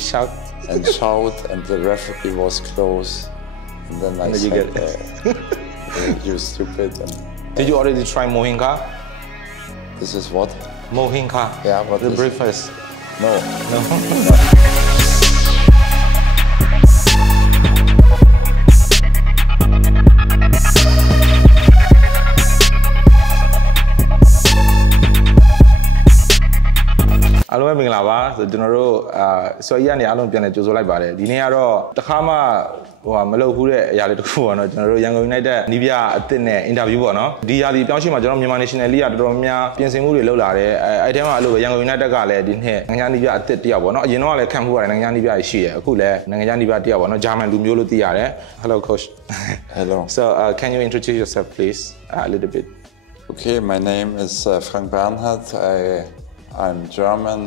shout? And shout, and the referee was close. And then I said, you stupid. And did you already try mohinga? This is what? Mohinga. Yeah, what the is breakfast. No. No.အားလုံးပဲမင်္ဂလာပါဆိုကျွန်တော်တို့ဆော်ကြီးကနေအားလုံးပြန်လဲကြိုဆိုလိုက်ပါတယ်ဒီနေ့ကတော့တခါမှမလုပ်ဘူးတဲ့အရာလေးတစ်ခုပေါ့နော်ကျွန်တော်တို့ရန်ကုန် United နီးပြအသစ်နဲ့အင်တာဗျူးပေါ့နော်ဒီရာသီပြောင်းရွှေ့မှာကျွန်တော်မြန်မာ National League ကတော်တော်များပြင်ဆင်မှုတွေလုပ်လာတယ်အဲ့ထဲမှာအဲ့လိုပဲရန်ကုန် United ကလည်းဒီနှစ်နိုင်ငံနီးပြအသစ်တယောက်ပေါ့နော်အရင်တော့လည်းခံမှုရတယ်နိုင်ငံနီးပြရှိတယ်အခုလည်းနိုင်ငံနီးပြတယောက်ပေါ့နော်ဂျာမန်လူမျိုးလို့သိရတယ် Hello coach Hello So can you introduce yourself please a little bit Okay my name is Frank Bernhard I'm German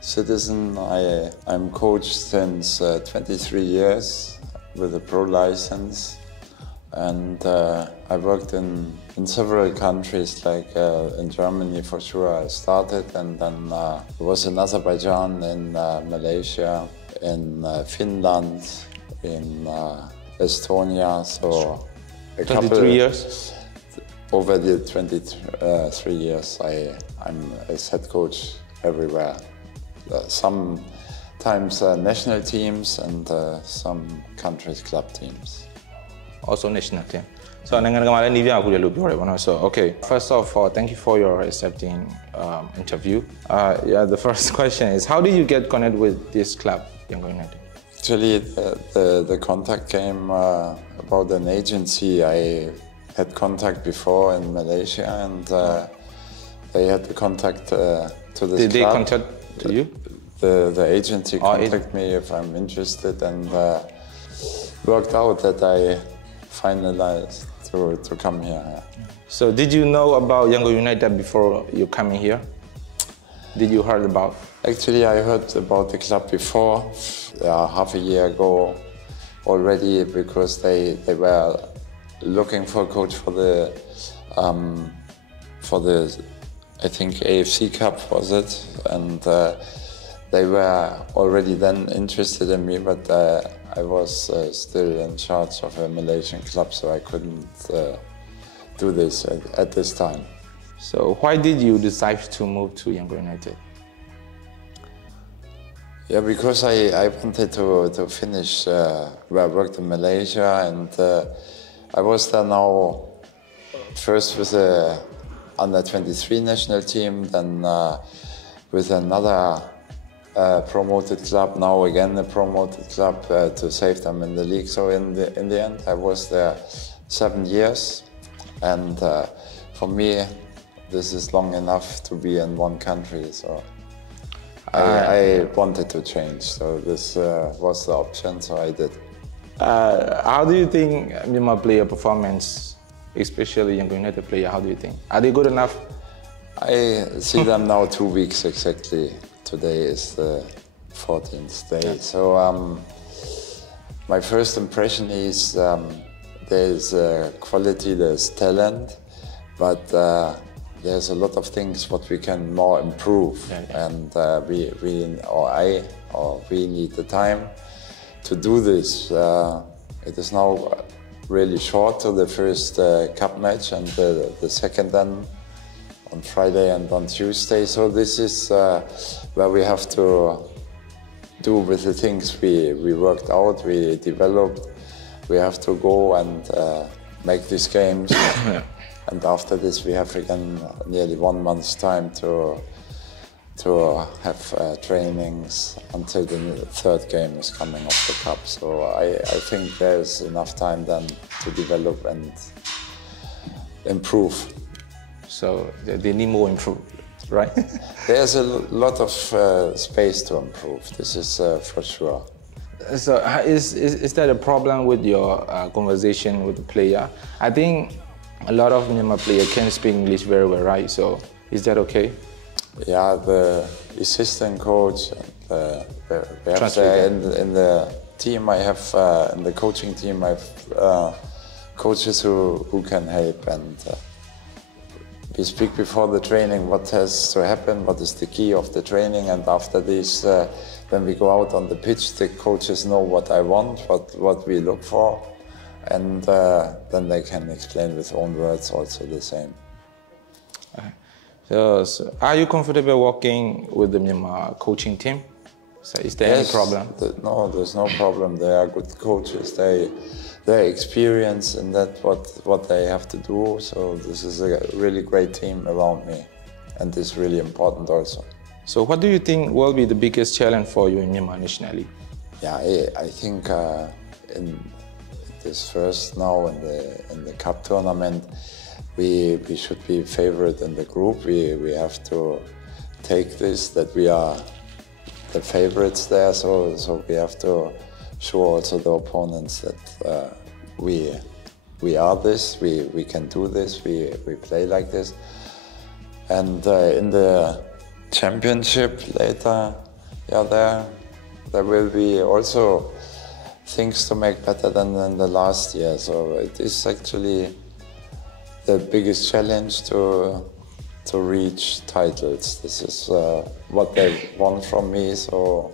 citizen. I'm coached since 23 years with a pro license, and I worked in several countries, like in Germany for sure I started, and then it was in Azerbaijan, in Malaysia, in Finland, in Estonia, so 23 years? Over the 23 years, I'm as head coach everywhere. Sometimes national teams and some countries' club teams. Also national team. So, so okay. First of all, thank you for your accepting interview. Yeah, the first question is, how did you get connected with this club, Yangon United? Actually, the contact came about an agency. I had contact before in Malaysia, and they had the contact to this club. Did they contact to you? The agency contacted me if I'm interested, and worked out that I finalized to come here. So did you know about Yangon United before you coming here? Did you heard about? Actually, I heard about the club before, half a year ago already, because they were looking for a coach for the I think AFC Cup was it, and they were already then interested in me, but I was still in charge of a Malaysian club, so I couldn't do this at this time. So why did you decide to move to Yangon United? Yeah, because I wanted to finish where I worked in Malaysia, and I was there now first with the under-23 national team, then with another promoted club, now again a promoted club to save them in the league. So in the end I was there 7 years, and for me this is long enough to be in one country, so I wanted to change, so this was the option, so I did. How do you think Myanmar player performance, especially Yangon United player, how do you think? Are they good enough? I see them now 2 weeks exactly. Today is the 14th day. Yeah. So my first impression is there's quality, there's talent, but there's a lot of things what we can more improve. Yeah. And we need the time to do this. It is now really short to the first cup match, and the second then on Friday and on Tuesday. So this is where we have to do with the things we worked out, we developed. We have to go and make these games. And after this we have again nearly 1 month's time to have trainings until the third game is coming off the cup. So I think there's enough time then to develop and improve. So they need more improve, right? There's a lot of space to improve, this is for sure. So is that a problem with your conversation with the player? I think a lot of Myanmar players can speak English very well, right? So is that okay? Yeah, the assistant coach, in the team I have, in the coaching team I have coaches who can help, and we speak before the training what has to happen, what is the key of the training, and after this, when we go out on the pitch, the coaches know what I want, what we look for, and then they can explain with own words also the same. So, are you comfortable working with the Myanmar coaching team? So is there any problem? No, there's no problem. They are good coaches. They're experienced in that what they have to do. So this is a really great team around me, and it's really important also. So what do you think will be the biggest challenge for you in Myanmar nationally? Yeah, I think in this first now in the cup tournament, we should be favorite in the group. We have to take this that we are the favorites there, so we have to show also the opponents that we are this, we can do this, we play like this. And in the championship later, yeah, there will be also things to make better than in the last year. So it is actually the biggest challenge to reach titles. This is what they want from me, so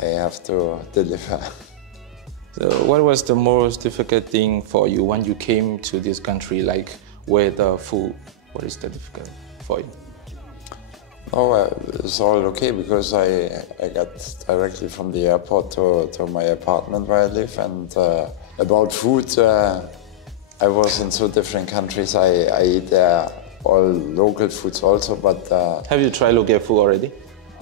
I have to deliver. So what was the most difficult thing for you when you came to this country, like with the food? What is the difficult for you? Oh, it's all okay because I got directly from the airport to my apartment where I live, and about food, I was in 2 different countries. I eat all local foods also, but... Have you tried local food already?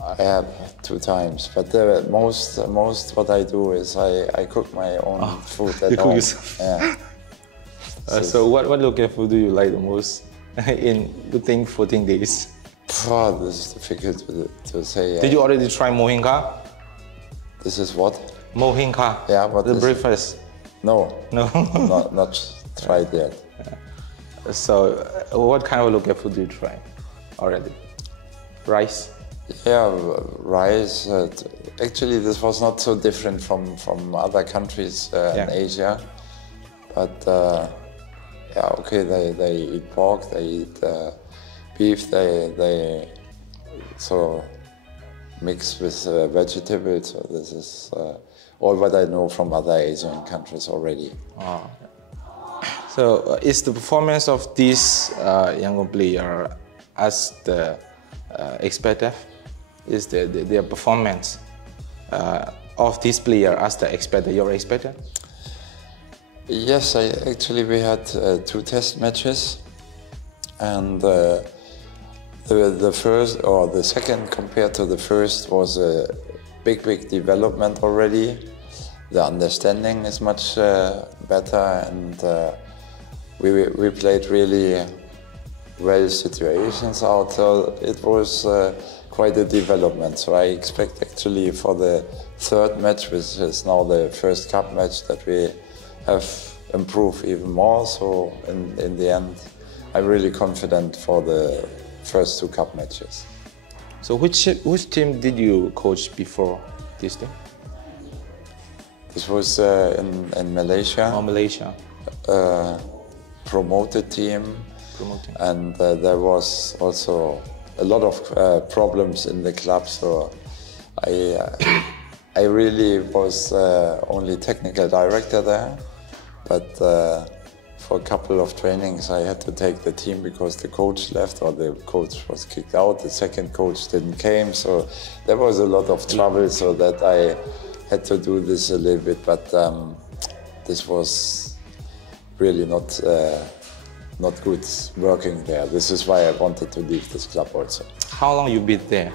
I have 2 times, but most what I do is I cook my own food at home. Yeah. So what local food do you like the most in within 14 days? Oh, this is difficult to say. Did you already try mohinka? This is what? Mohinka. Yeah, what the breakfast. No. No. not tried yet. Yeah. So what kind of local food do you try already? Rice? Yeah, rice. Actually, this was not so different from other countries in Asia. But yeah, okay, they eat pork, they eat beef, they so mix with vegetables. So this is all what I know from other Asian countries already. Oh. So is the performance of this young player as the expected? Is their performance of this player as the expected? You're expected? Yes, actually we had 2 test matches, and the first or the second compared to the first was a big development already. The understanding is much better, and we played really well situations out, so it was quite a development. So I expect actually for the 3rd match, which is now the first cup match, that we have improved even more. So in the end, I'm really confident for the first 2 cup matches. So which team did you coach before this team? This was in Malaysia. Oh, Malaysia. Promoted team. And there was also a lot of problems in the club, so I really was only technical director there, but for a couple of trainings I had to take the team because the coach left or the coach was kicked out, the second coach didn't came, so there was a lot of trouble, so that I had to do this a little bit, but this was really not good working there. This is why I wanted to leave this club also. How long you been there?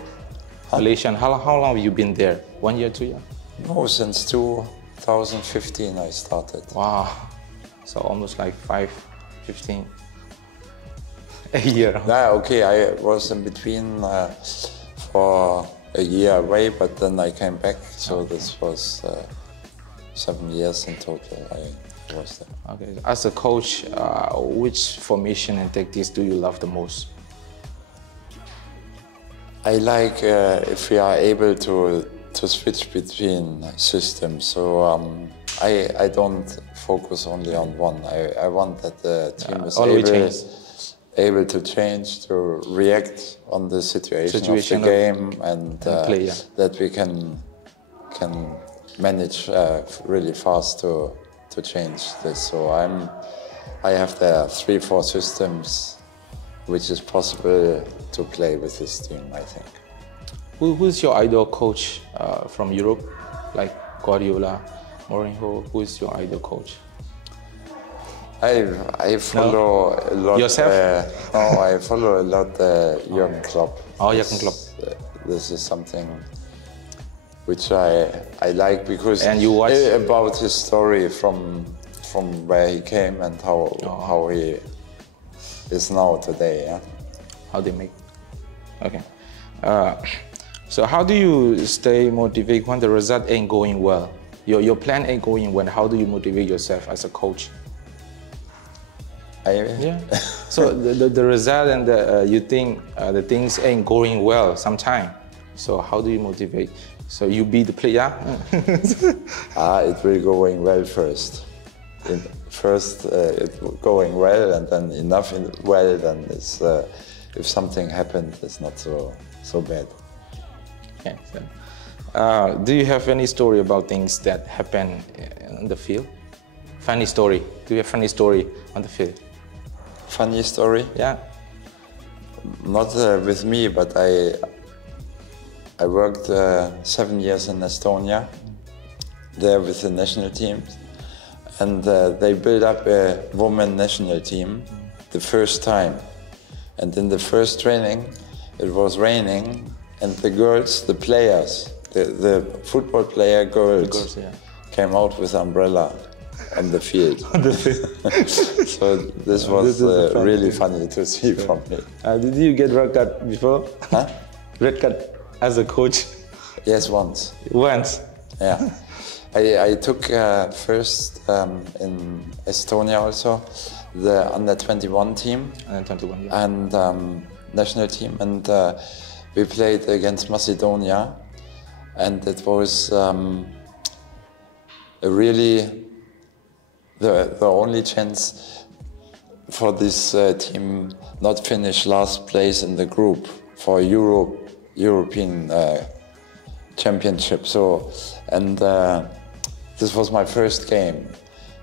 Malaysian, how long have you been there? 1 year, 2 years? No, since 2015 I started. Wow, so almost like 15 a year. Yeah, okay, I was in between for a year away, but then I came back, so this was 7 years in total I was there. Okay, as a coach, which formation and tactics do you love the most? I like if we are able to switch between systems. So I don't focus only on one. I want that the team is able to change, to react on the situation of the game, and play, yeah. that we can manage really fast to change this. So I have there 3-4 systems which is possible to play with this team, I think. Who's your idol coach from Europe, like Guardiola, Mourinho? Who is your idol coach? I follow a lot. Yourself? No, I follow a lot Jürgen Klopp. Oh, Jürgen Klopp. This is something which I like because and you watch about his story from where he came and how he is now today. Yeah? How they make. Okay. So how do you stay motivated when the result ain't going well? Your plan ain't going well. How do you motivate yourself as a coach? Yeah. So the result and you think the things ain't going well sometime. So how do you motivate? So you be the player? It will going well first. It going well, and then enough well. Then it's if something happened, it's not so bad. Yeah. So, do you have any story about things that happen on the field? Funny story. Do you have funny story on the field? Funny story? Yeah. Not with me, but I worked 7 years in Estonia, there with the national team, and they built up a women national team the first time. And in the first training, it was raining, and the girls, the players, the football player girls, came out with umbrella on the field. So this was really funny to see from me. Did you get red card before? Huh? Red card as a coach? Yes, once. Once? Yeah. I took first in Estonia also the under-21 team. Under-21, yeah. And national team, and we played against Macedonia, and it was really the only chance for this team not finish last place in the group for European championship. So, and this was my first game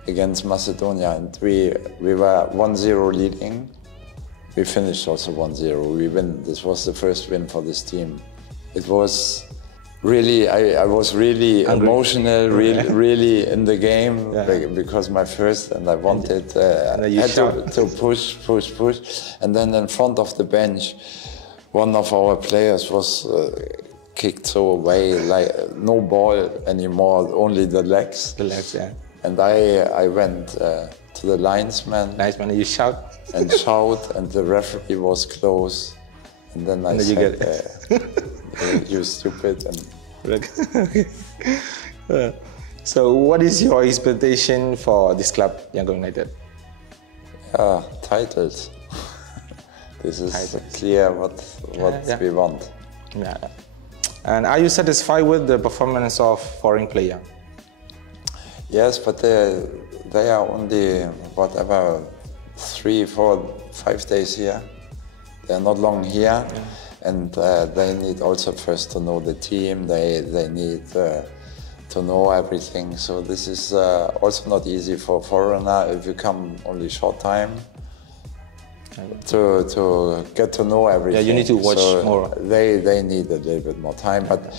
against Macedonia, and we were 1-0 leading. We finished also 1-0. We win. This was the first win for this team. It was really, I was really emotional, really in the game, because my first, and I wanted, had to push. And then in front of the bench, one of our players was kicked so away, like no ball anymore, only the legs. The legs, yeah. And I went to the linesman. Linesman, you shout? And shout, and the referee was close. And then I said, you stupid. And so what is your expectation for this club, Yangon United? Titles. This is clear what we want. Yeah. And are you satisfied with the performance of foreign player? Yes, but they are only, whatever, 3, 4, 5 days here. They're not long here, and they need also first to know the team. They need to know everything. So this is also not easy for foreigner if you come only short time to get to know everything. Yeah, you need to watch more. They need a little bit more time, but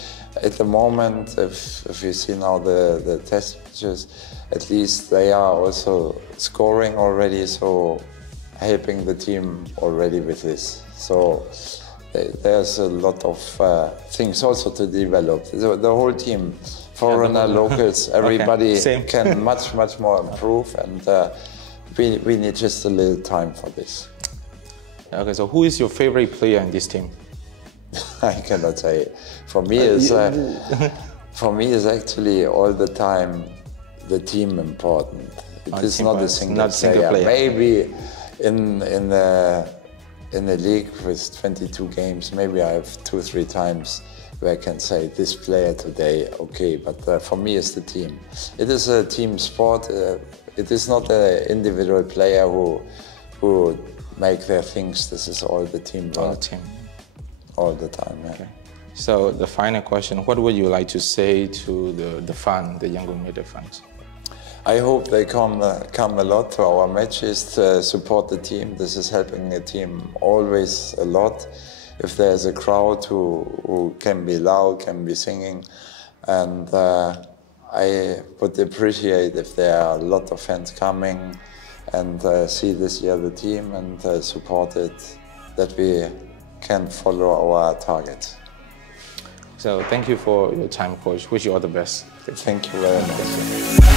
at the moment, if you see now the test matches, at least they are also scoring already, so helping the team already with this. So there's a lot of things also to develop. The whole team, foreigner, locals, everybody can much more improve, and we need just a little time for this. Okay, so who is your favorite player in this team? I cannot say. For me, is actually all the time the team important. It is not a single player. Maybe in a league with 22 games, maybe I have 2-3 times where I can say this player today, okay. But for me, it's the team. It is a team sport. It is not an individual player who make their things. This is all the team All work, the team. all the time. Yeah. Okay. So the final question, what would you like to say to the fan, the Yangon United fans? I hope they come a lot to our matches to support the team. This is helping the team always a lot. If there's a crowd who can be loud, can be singing, and I would appreciate if there are a lot of fans coming and see this year the team and support it, that we can follow our targets. So thank you for your time, Coach. Wish you all the best. Thank you very much.